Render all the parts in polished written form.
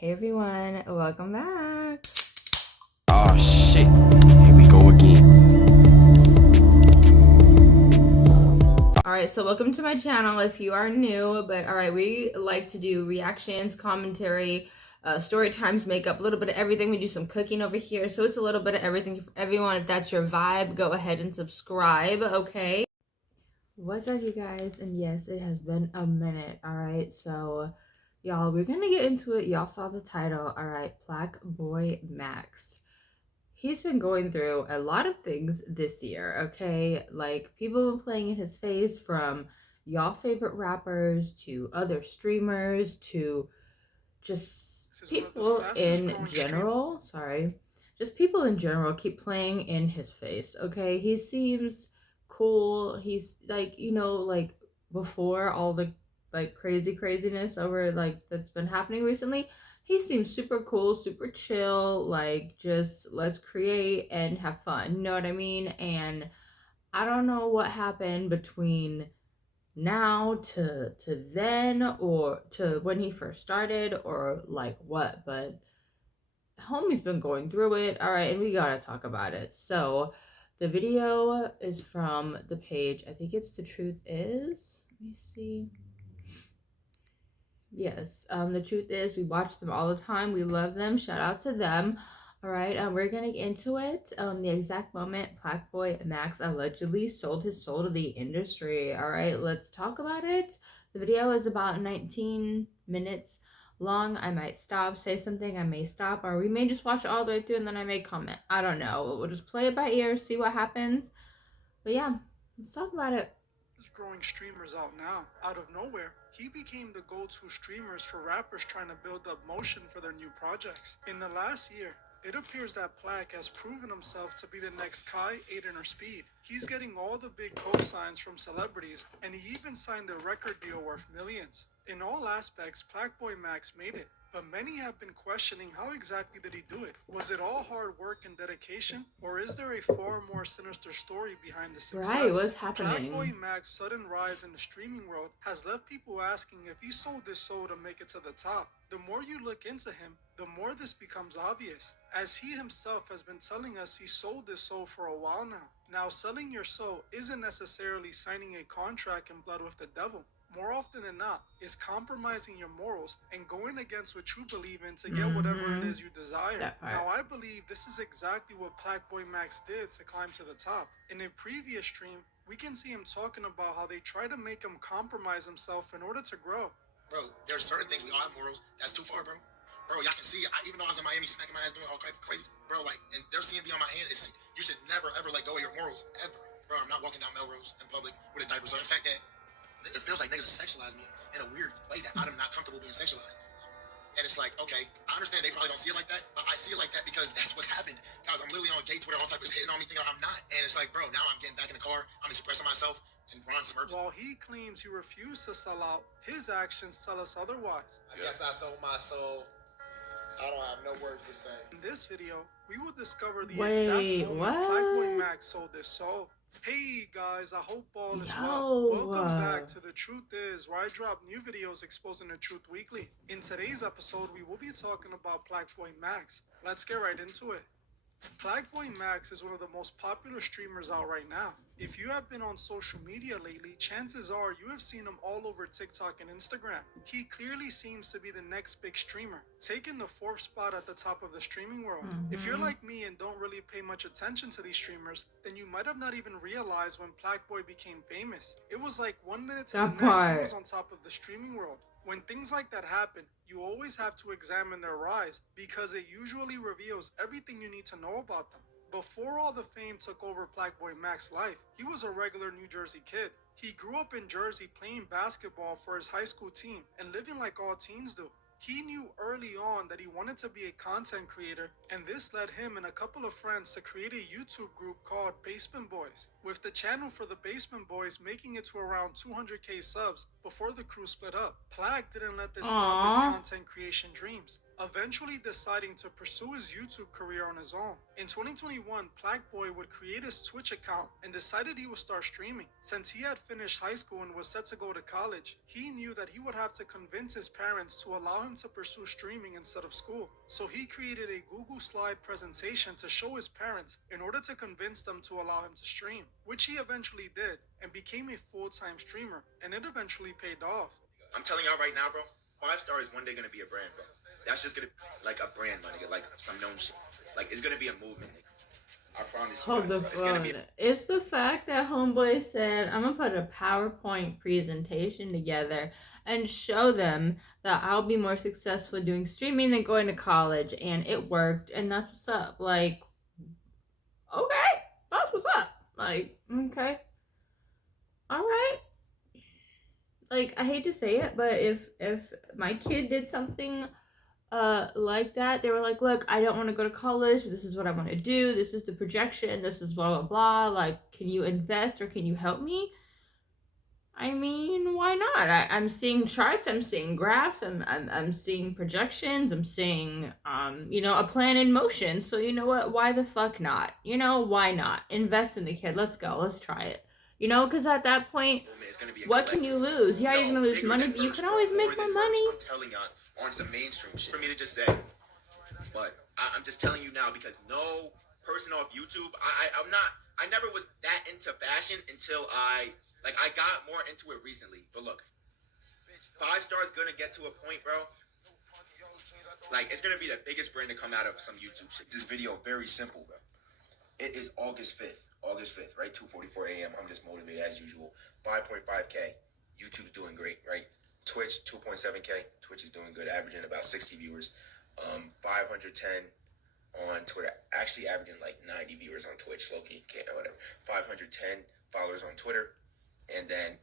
Hey everyone, welcome back. Oh shit, here we go again. Alright, so welcome to my channel if you are new, but alright, we like to do reactions, commentary, story times, makeup, a little bit of everything. We do some cooking over here, so it's a little bit of everything for everyone. If that's your vibe, go ahead and subscribe, okay? What's up, you guys? And yes, it has been a minute, alright? So y'all, we're gonna get into it. Y'all saw the title, alright? PLAQUEBOYMAX. He's been going through a lot of things this year, okay? Like, people have been playing in his face, from y'all favorite rappers to other streamers to just people in general. Just people in general keep playing in his face, okay? He seems cool. He's like, you know, like before all the like craziness over like that's been happening recently, he seems super cool, super chill, like just let's create and have fun, you know what I mean? And I don't know what happened between now to then, or to when he first started, or like what, but homie's been going through it. All right, and we gotta talk about it. So the video is from the page, I think it's The Truth Is. Let me see. Yes, The Truth Is. We watch them all the time. We love them. Shout out to them. All right, we're gonna get into it. The exact moment PLAQUEBOYMAX allegedly sold his soul to the industry. All right, let's talk about it. The video is about 19 minutes long. I might stop, say something, I may stop, or we may just watch it all the way through and then I may comment. I don't know. We'll just play it by ear, see what happens. But yeah, let's talk about it. Growing streamers out now. Out of nowhere, he became the go-to streamers for rappers trying to build up motion for their new projects. In the last year, it appears that Plaque has proven himself to be the next Kai, Aiden, or Speed. He's getting all the big co-signs from celebrities, and he even signed a record deal worth millions. In all aspects, PLAQUEBOYMAX made it, but many have been questioning how exactly did he do it? Was it all hard work and dedication, or is there a far more sinister story behind the success? Right, what's happening? PLAQUEBOYMAX's sudden rise in the streaming world has left people asking if he sold his soul to make it to the top. The more you look into him, the more this becomes obvious, as he himself has been telling us he sold his soul for a while now. Now, selling your soul isn't necessarily signing a contract in blood with the devil. More often than not, it's compromising your morals and going against what you believe in to get whatever it is you desire. Now, I believe this is exactly what PLAQUEBOYMAX did to climb to the top. In a previous stream, we can see him talking about how they try to make him compromise himself in order to grow. Bro, there's certain things we all have morals. That's too far, bro. Bro, y'all can see, even though I was in Miami smacking my ass doing all type of crazy, bro, like, and their CMB on my hand is, you should never, ever let go of your morals, ever. Bro, I'm not walking down Melrose in public with a diaper. So the fact that it feels like niggas sexualize me in a weird way that I'm not comfortable being sexualized. And it's like, okay, I understand they probably don't see it like that, but I see it like that because that's what's happened. Guys, I'm literally on gay Twitter, all type of hitting on me, thinking I'm not. And it's like, bro, now I'm getting back in the car, I'm expressing myself, and Ron smirking. While he claims he refused to sell out, his actions tell us otherwise. I guess I sold my soul. I don't have no words to say. In this video, we will discover the exact moment PLAQUEBOYMAX sold his soul. Hey guys, I hope all is well. Welcome back to The Truth Is, where I drop new videos exposing the truth weekly. In today's episode, we will be talking about PLAQUEBOYMAX. Let's get right into it. PLAQUEBOYMAX is one of the most popular streamers out right now. If you have been on social media lately, chances are you have seen him all over TikTok and Instagram. He clearly seems to be the next big streamer, taking the 4th spot at the top of the streaming world. If you're like me and don't really pay much attention to these streamers, then you might have not even realized when PLAQUEBOY became famous. It was like 1 minute to the next he was on top of the streaming world. When things like that happen, you always have to examine their rise, because it usually reveals everything you need to know about them. Before all the fame took over PLAQUEBOYMAX's life, he was a regular New Jersey kid. He grew up in Jersey playing basketball for his high school team and living like all teens do. He knew early on that he wanted to be a content creator, and this led him and a couple of friends to create a YouTube group called Basement Boys. With the channel for the Basement Boys making it to around 200k subs, before the crew split up. Plaque didn't let this stop his content creation dreams, eventually deciding to pursue his YouTube career on his own. In 2021, Plaque Boy would create his Twitch account and decided he would start streaming. Since he had finished high school and was set to go to college, he knew that he would have to convince his parents to allow him to pursue streaming instead of school. So he created a Google slide presentation to show his parents in order to convince them to allow him to stream, which he eventually did and became a full-time streamer, and it eventually paid off. I'm telling y'all right now, bro, 5-star is one day gonna be a brand, bro. That's just gonna like a brand, my nigga, like some known shit. Like it's gonna be a movement, nigga. I promise you. Hold the phone. It's the fact that homeboy said, I'm gonna put a PowerPoint presentation together and show them that I'll be more successful doing streaming than going to college, and it worked, and that's what's up. Like, okay, that's what's up. Like, okay, all right. Like, I hate to say it, but if my kid did something like that, they were like, look, I don't want to go to college, but this is what I want to do, this is the projection, this is blah blah blah, like, can you invest or can you help me? I mean, why not? I'm seeing charts, I'm seeing graphs, I'm seeing projections, I'm seeing you know, a plan in motion. So you know what, why the fuck not? You know, why not? Invest in the kid. Let's go, let's try it. You know, because at that point, what can you lose? Yeah, you're gonna lose money, but you can always make more money. I'm telling y'all on some mainstream shit for me to just say, but I'm just telling you now because no person off YouTube, I never was that into fashion until I got more into it recently. But look, 5-star is gonna get to a point, bro. Like it's gonna be the biggest brand to come out of some YouTube shit. This video very simple, bro. It is August 5th, right? 2:44 a.m. I'm just motivated as usual. 5.5K. YouTube's doing great, right? Twitch, 2.7K. Twitch is doing good, averaging about 60 viewers. 510 on Twitter. Actually averaging like 90 viewers on Twitch, low-key, whatever. 510 followers on Twitter. And then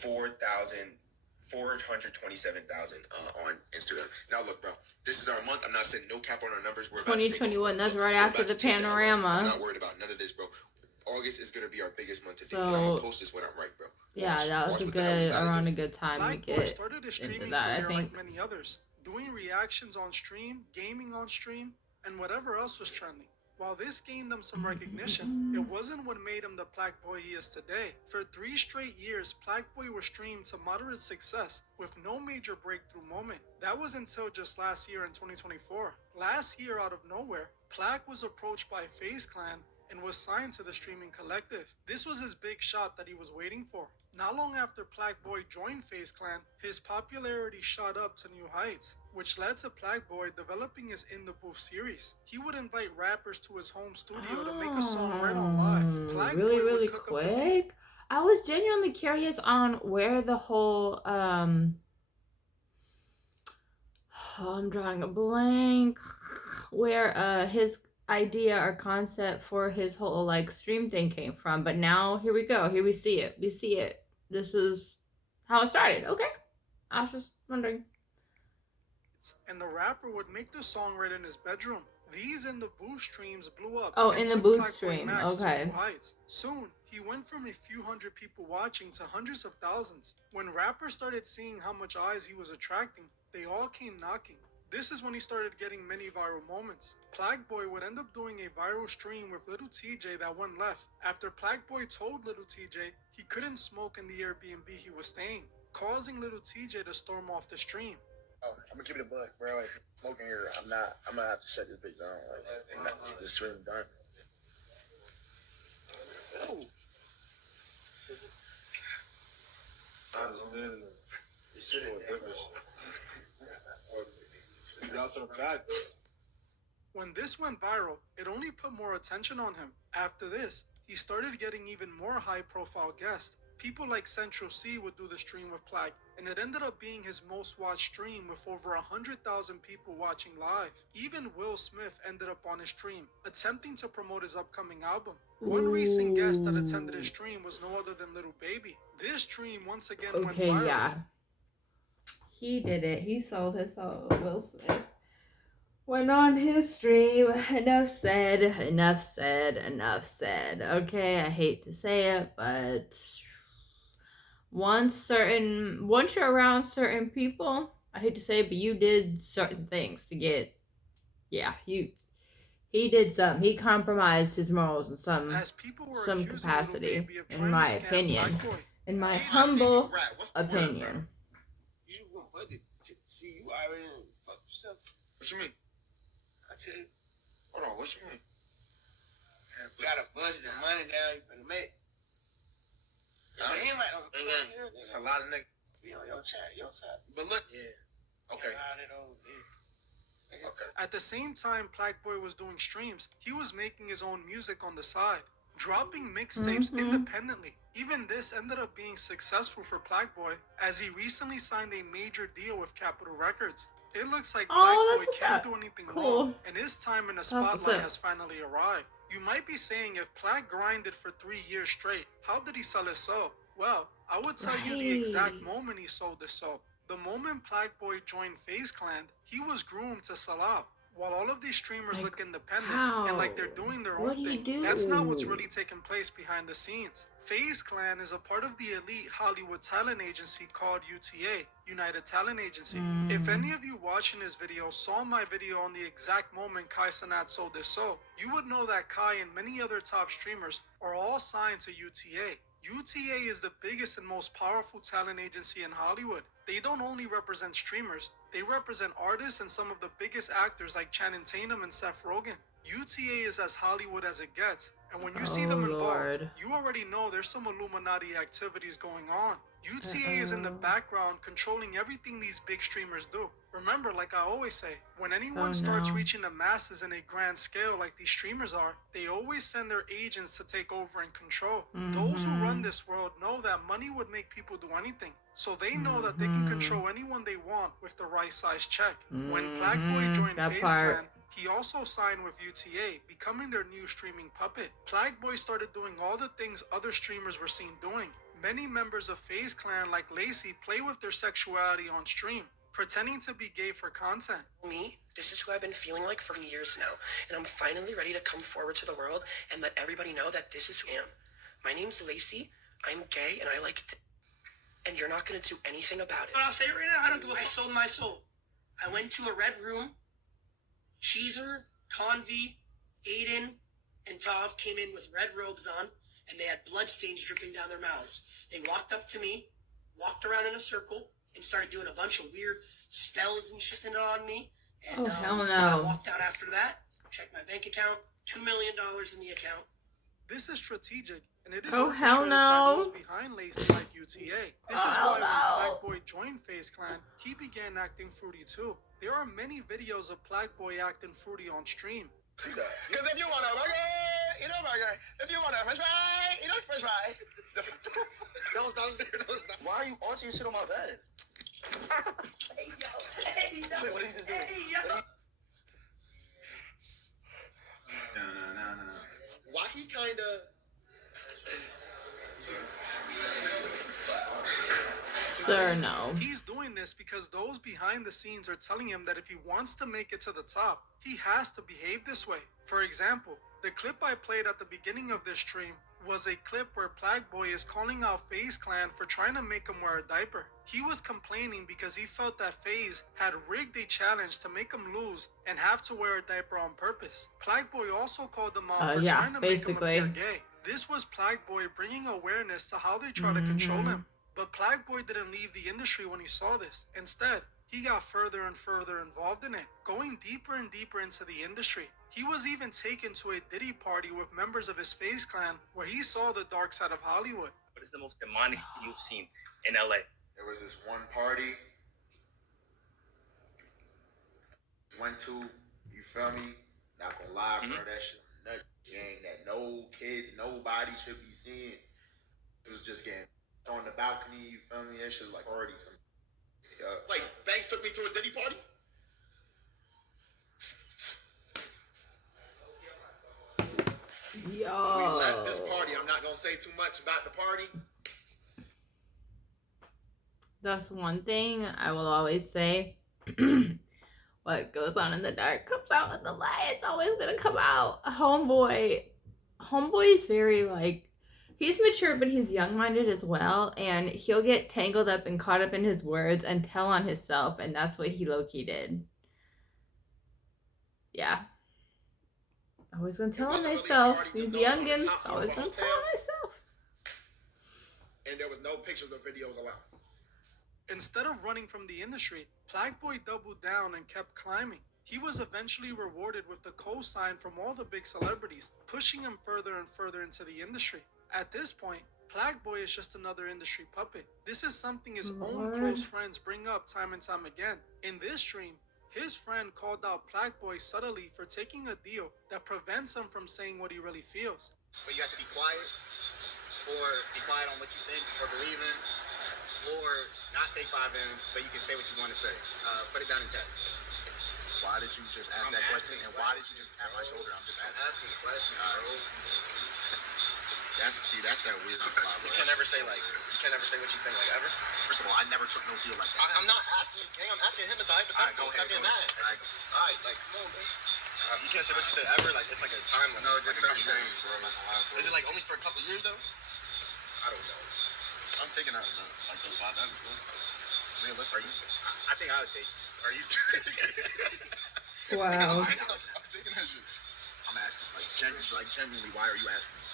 427,000 on Instagram. Now look, bro, this is our month. I'm not saying no cap on our numbers. We're 2021, that's right after the panorama. I'm not worried about none of this, bro. August is gonna be our biggest month today. I'm gonna post this when I'm right, bro. Yeah, that was around a good time to get started his streaming that, I career think. like many others, doing reactions on stream, gaming on stream, and whatever else was trending. While this gained him some recognition, it wasn't what made him the Plaque Boy he is today. For 3 straight years, Plaque Boy was streamed to moderate success with no major breakthrough moment. That was until just last year in 2024. Last year, out of nowhere, Plaque was approached by FaZe Clan and was signed to the streaming collective. This was his big shot that he was waiting for. Not long after Plaque Boy joined FaZe Clan, his popularity shot up to new heights, which led to Plaque Boy developing his In the Booth series. He would invite rappers to his home studio to make a song right on live. Plaque Boy really would cook quick. I was genuinely curious on where the whole I'm drawing a blank. Where his idea or concept for his whole like stream thing came from, but now here we go, here we see it, this is how it started. Okay, I was just wondering. And the rapper would make the song right in his bedroom. These In the Booth streams blew up. Oh, In the Booth stream, okay. Soon he went from a few hundred people watching to hundreds of thousands. When rappers started seeing how much eyes he was attracting, they all came knocking. This is when he started getting many viral moments. Plaque Boy would end up doing a viral stream with Little TJ that went left after Plaque Boy told Little TJ he couldn't smoke in the Airbnb he was staying, causing Little TJ to storm off the stream. Oh, I'm gonna keep it a buck, bro. Like, smoking here, I'm gonna have to shut this bitch down. Like, this stream done. Oh. When this went viral, it only put more attention on him. After this, he started getting even more high-profile guests. People like Central C would do the stream with Plaque, and it ended up being his most watched stream with over 100,000 people watching live. Even Will Smith ended up on his stream, attempting to promote his upcoming album. One recent guest that attended his stream was no other than Little Baby. This stream once again went viral. Yeah. He did it. He sold his soul. Will Smith went on his stream. Enough said. Okay, I hate to say it, but once you're around certain people, I hate to say it, but you did certain things to get, he did some. He compromised his morals in some capacity, in my opinion. In my humble opinion. See, you already fucked yourself. What you mean? I tell you. Hold on, what you mean? You got a bunch of money down you finna make. It's a lot of niggas. Be on your side. But look. Yeah. Okay. At the same time PLAQUEBOY was doing streams, he was making his own music on the side, dropping mixtapes independently. Even this ended up being successful for PLAQUEBOY, as he recently signed a major deal with Capitol Records. It looks like PLAQUEBOY can't do anything wrong, and his time in the spotlight has finally arrived. You might be saying, if Plaque grinded for 3 years straight, how did he sell his soul? Well, I would tell you the exact moment he sold his soul. The moment PLAQUEBOY joined FaZe Clan, he was groomed to sell out. While all of these streamers look independent and like they're doing their own thing, that's not what's really taking place behind the scenes. FaZe Clan is a part of the elite Hollywood talent agency called UTA, United Talent Agency. If any of you watching this video saw my video on the exact moment Kai Cenat sold his soul, you would know that Kai and many other top streamers are all signed to UTA. UTA is the biggest and most powerful talent agency in Hollywood. They don't only represent streamers, they represent artists and some of the biggest actors like Channing Tatum and Seth Rogen. UTA is as Hollywood as it gets, and when you see them involved, you already know there's some Illuminati activities going on. UTA is in the background controlling everything these big streamers do. Remember, like I always say, when anyone starts reaching the masses in a grand scale like these streamers are, they always send their agents to take over and control. Those who run this world know that money would make people do anything, so they know that they can control anyone they want with the right size check. When PLAQUEBOY joined FaZe Clan, he also signed with UTA, becoming their new streaming puppet. PLAQUEBOY started doing all the things other streamers were seen doing. Many members of FaZe Clan like Lacey play with their sexuality on stream, pretending to be gay for content. Me, this is who I've been feeling like for years now, and I'm finally ready to come forward to the world and let everybody know that this is who I am. My name's Lacey, I'm gay, and I like it. And you're not gonna do anything about it. But I'll say it right now, I don't give a fuck. I sold my soul. I went to a red room. Cheezer, Convy, Aiden, and Tav came in with red robes on, and they had blood stains dripping down their mouths. They walked up to me, walked around in a circle, and started doing a bunch of weird spells and shit on me. And hell no. I walked out after that, checked my bank account, $2 million in the account. This is strategic, and it is orchestrated by those behind Lacey like UTA. This is why when PLAQUEBOY joined FaZe Clan, he began acting fruity too. There are many videos of PLAQUEBOY acting fruity on stream. See that? Because if you want a burger, eat a burger. If you want a french fry, eat a french fry. That was not there. Why are you arching shit on my bed? Hey, yo. Wait, what did he just do? Hey, yo. No. Why he kind of... Sir, no. He's doing this because those behind the scenes are telling him that if he wants to make it to the top, he has to behave this way. For example, the clip I played at the beginning of this stream was a clip where PLAQUEBOY is calling out FaZe Clan for trying to make him wear a diaper. He was complaining because he felt that FaZe had rigged a challenge to make him lose and have to wear a diaper on purpose. PLAQUEBOY also called them out for trying to make him appear gay. This was PLAQUEBOY bringing awareness to how they try to control him. But PLAQUEBOY didn't leave the industry when he saw this. Instead, he got further and further involved in it, going deeper and deeper into the industry. He was even taken to a Diddy party with members of his FaZe Clan where he saw the dark side of Hollywood. What is the most demonic you've seen in LA? There was this one party went to, you feel me? Not gonna lie, bro, that shit nuts gang that no kids, nobody should be seeing. It was just getting on the balcony, you feel me? That shit was like already some. Like, Banks took me to a Diddy party? Yo. We left this party. I'm not gonna say too much about the party. That's one thing I will always say. What goes on in the dark comes out in the light. It's always gonna come out. Homeboy is very like he's mature, but he's young-minded as well, and he'll get tangled up and caught up in his words and tell on himself, and that's what he low-key did. Yeah. Always gonna tell on myself. These youngins always gonna tell on myself. And there was no pictures or videos allowed. Instead of running from the industry, PLAQUEBOY doubled down and kept climbing. He was eventually rewarded with the co-sign from all the big celebrities, pushing him further and further into the industry. At this point, PLAQUEBOY is just another industry puppet. This is something his own close friends bring up time and time again. In this stream, his friend called out PLAQUEBOY subtly for taking a deal that prevents him from saying what he really feels. But you have to be quiet, or be quiet on what you think or believe in, or not take 5 M's, but you can say what you want to say. Put it down in chat. Why did you just ask that question? And why did you just tap my shoulder? I'm just asking a question, bro. That's that weird vibe, bro. You can't ever say what you think, like, ever. First of all, I never took no deal like that. I'm not asking Gang, I'm asking him as a hypothetical. Go ahead, stop getting mad. Alright, like, come on, man. You can't say what you say ever, like, it's like a time limit. No, just certain things, bro. Is it like only for a couple years, though? I don't know. I'm taking out, like, those 5 M's, bro. Realistic, are you? I think I would take. Are you? Wow. I'm taking that shit. I'm asking, genuinely, why are you asking me?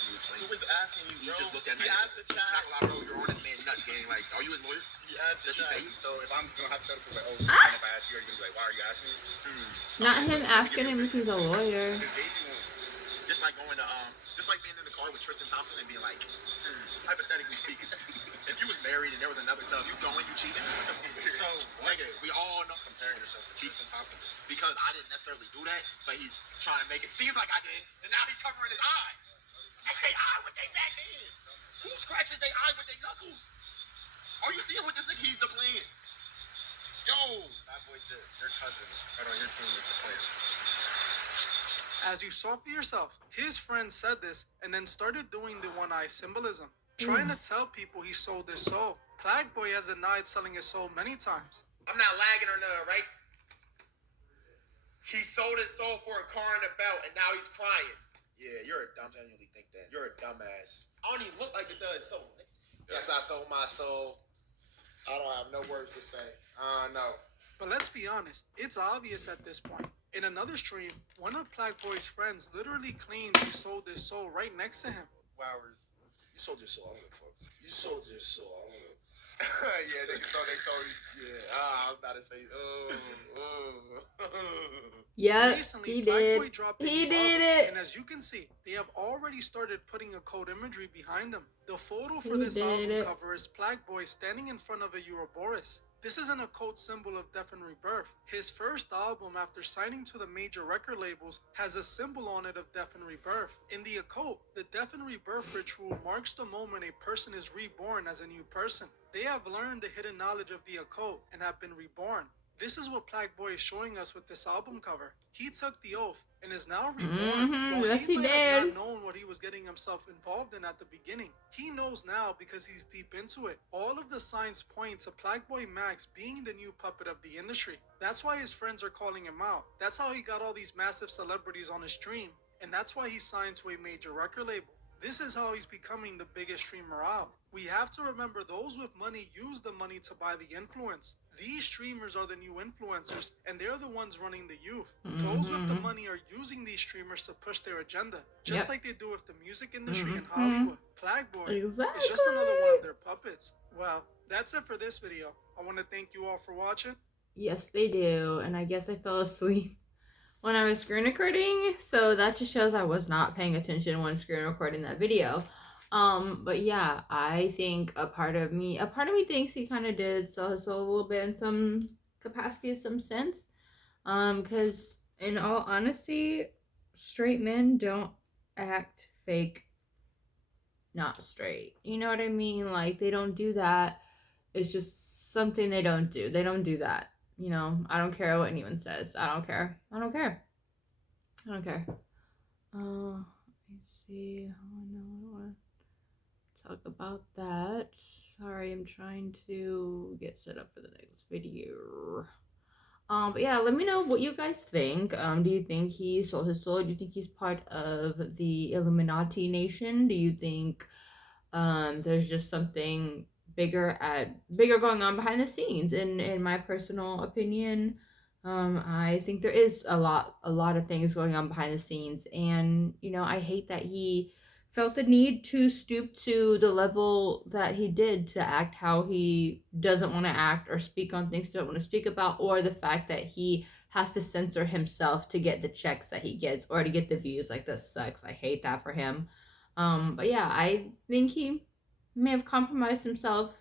Can you explain? Who was asking you, bro? You just looked at me. He asked the chat. Not gonna lie, bro. You're on this man nuts, gang. Like, are you his lawyer? He asked the chat. So if I'm gonna hypothetical, like, oh, if I ask you, are you gonna be like, why are you asking me? Not him asking him if he's a lawyer. Just like going to, just like being in the car with Tristan Thompson and being like, hypothetically speaking, if you was married and there was another tub, you going, you cheating. So, nigga, we all know comparing yourself to Tristan Thompson because I didn't necessarily do that, but he's trying to make it seem like I did, and now he's covering his eye. That's their eye with their back hand. Who scratches their eye with their knuckles? Are you seeing what this nigga, he's the plan? Yo, that boy did. Your cousin, right on your team is the player. As you saw for yourself, his friend said this and then started doing the one eye symbolism, trying to tell people he sold his soul. PLAQUEBOY has denied selling his soul many times. I'm not lagging or nothing, right? He sold his soul for a car and a belt, and now he's crying. Yeah, you're a dumb. Genuinely think that. You're a dumbass. I don't even look like this his soul. Yes, I sold my soul. I don't have no words to say. No. But let's be honest, it's obvious at this point. In another stream, one of PLAQUEBOY's friends literally claims he sold his soul right next to him. Flowers. You sold your soul. I don't give a fuck. You sold your soul. I don't know. Yeah, they sold you. Yeah, I was about to say, Yep, Recently, he PLAQUEBOY did. dropped He a new did album, it. and as you can see, they have already started putting a code imagery behind them. The photo for this album cover is PLAQUEBOY standing in front of a Ouroboros. This is an occult symbol of death and rebirth. His first album after signing to the major record labels has a symbol on it of death and rebirth. In the occult, the death and rebirth ritual marks the moment a person is reborn as a new person. They have learned the hidden knowledge of the occult and have been reborn. This is what PLAQUEBOY is showing us with this album cover. He took the oath and is now reborn. While yes, he he might have did. not known what he was getting himself involved in at the beginning. He knows now because he's deep into it. All of the signs point to PLAQUEBOYMAX being the new puppet of the industry. That's why his friends are calling him out. That's how he got all these massive celebrities on his stream. And that's why he signed to a major record label. This is how he's becoming the biggest streamer out. We have to remember those with money use the money to buy the influence. These streamers are the new influencers, and they're the ones running the youth. Those with the money are using these streamers to push their agenda, just like they do with the music industry in Hollywood. PLAQUEBOY is just another one of their puppets. Well, that's it for this video. I want to thank you all for watching. Yes, they do. And I guess I fell asleep when I was screen recording, so that just shows I was not paying attention when screen recording that video. But yeah, I think a part of me thinks he kind of did sell his soul a little bit in some capacity, some sense. Because in all honesty, straight men don't act fake, not straight. You know what I mean? Like, they don't do that. It's just something they don't do. They don't do that. You know, I don't care what anyone says. I don't care. I don't care. I don't care. Let me see. Oh no, I don't want to talk about that. Sorry, I'm trying to get set up for the next video. But yeah, let me know what you guys think. Do you think he sold his soul? Do you think he's part of the Illuminati nation? Do you think there's just something bigger going on behind the scenes? In my personal opinion, I think there is a lot of things going on behind the scenes, and you know, I hate that he felt the need to stoop to the level that he did to act how he doesn't want to act, or speak on things he doesn't want to speak about, or the fact that he has to censor himself to get the checks that he gets or to get the views. Like, this sucks. I hate that for him. But yeah, I think he may have compromised himself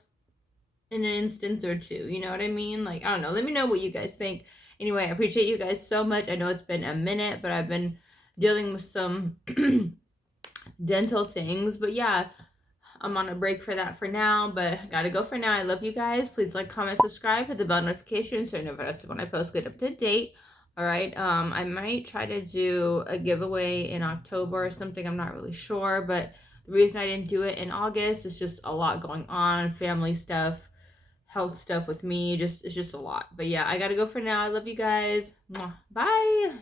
in an instance or two. You know what I mean? Like, I don't know. Let me know what you guys think. Anyway, I appreciate you guys so much. I know it's been a minute, but I've been dealing with some dental things. But yeah, I'm on a break for that for now, but gotta go for now. I love you guys. Please like, comment, subscribe, hit the bell notification so you know when I post, get up to date. All right, I might try to do a giveaway in October or something. I'm not really sure, but the reason I didn't do it in August is just a lot going on, family stuff, health stuff with me. It's just a lot. But yeah, I gotta go for now. I love you guys. Bye.